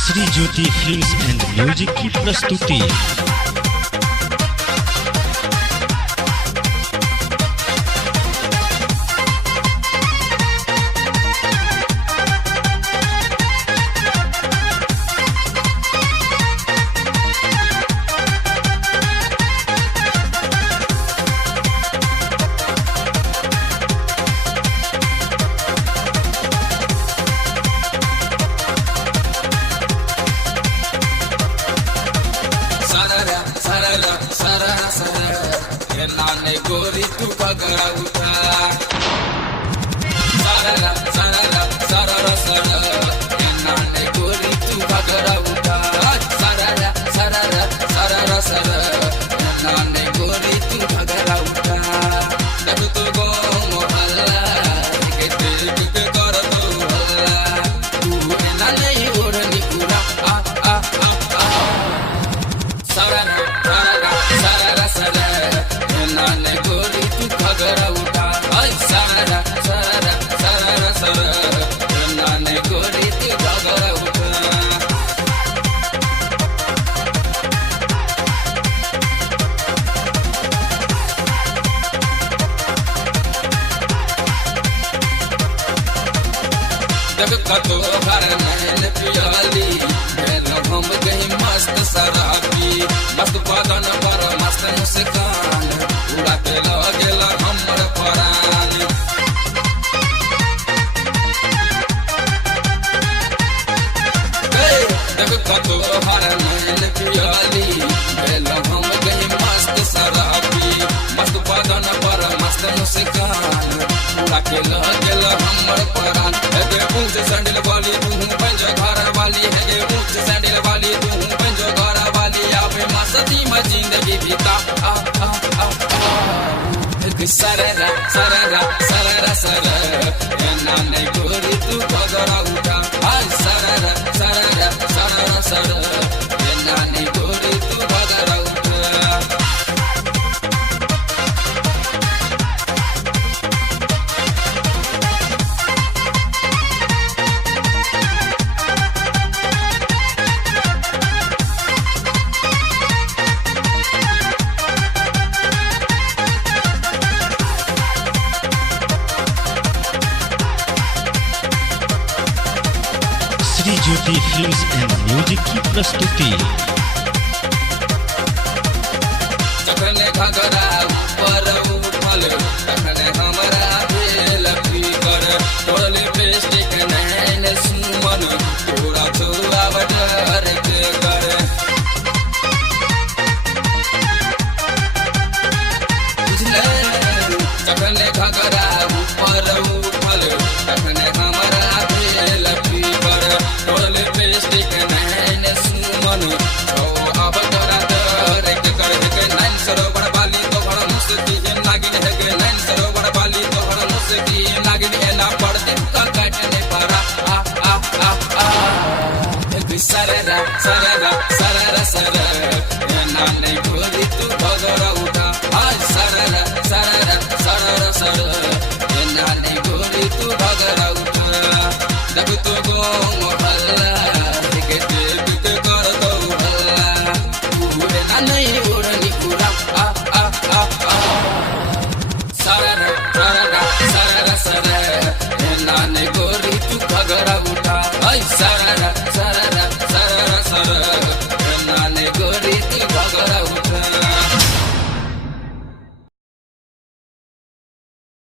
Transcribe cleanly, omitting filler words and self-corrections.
Shri Jyoti films and music की प्रस्तुति। नाने गोरी तू पकड़ा उठा सारा सारा सारा सारा नाने गोरी तू पकड़ा उठा सारा सारा सारा सारा नाने गोरी तू पकड़ा उठा जब तू गो मोहल्ला के दिल के कर दो हल्ला तू नाने ओढ़नी पूरा आ आ आ सारा सारा सारा नाने गोरी तू पकड़ा उठा सारा सारा सारा सारा नाने गोरी तू पकड़ा उठा। जग कतो हर नैन पियाली हम गई मस्त शराबी मस्त बदन पर मस्त मुस्कान उड़ा के लगेला हमर परान जग कतो हर नैन पियाली हम गई मस्त शराबी मस्त बदन पर मस्त मुस्कान उड़ा के लगेला हमर परान ऊंच सैंडल वाली तू पंजो घर वाली है गे ऊंच सैंडल वाली तू पंजो घर वाली आवे मस्ती में जिंदगी बीता आ आ आ सररा सररा सररा सररा नाने गोरी तू पकड़ा उठा सररा सररा सररा सररा नाने गोरी तू पकड़ा उठा। Shri Jyoti films and music की प्रस्तुति। जखने घगरा ऊपर उठल तखने हमरा भेल फिकर तोरले प्लास्टिक नैन सुमन तोरा छोरा बटर के कर बुझले जखने घगरा ऊपर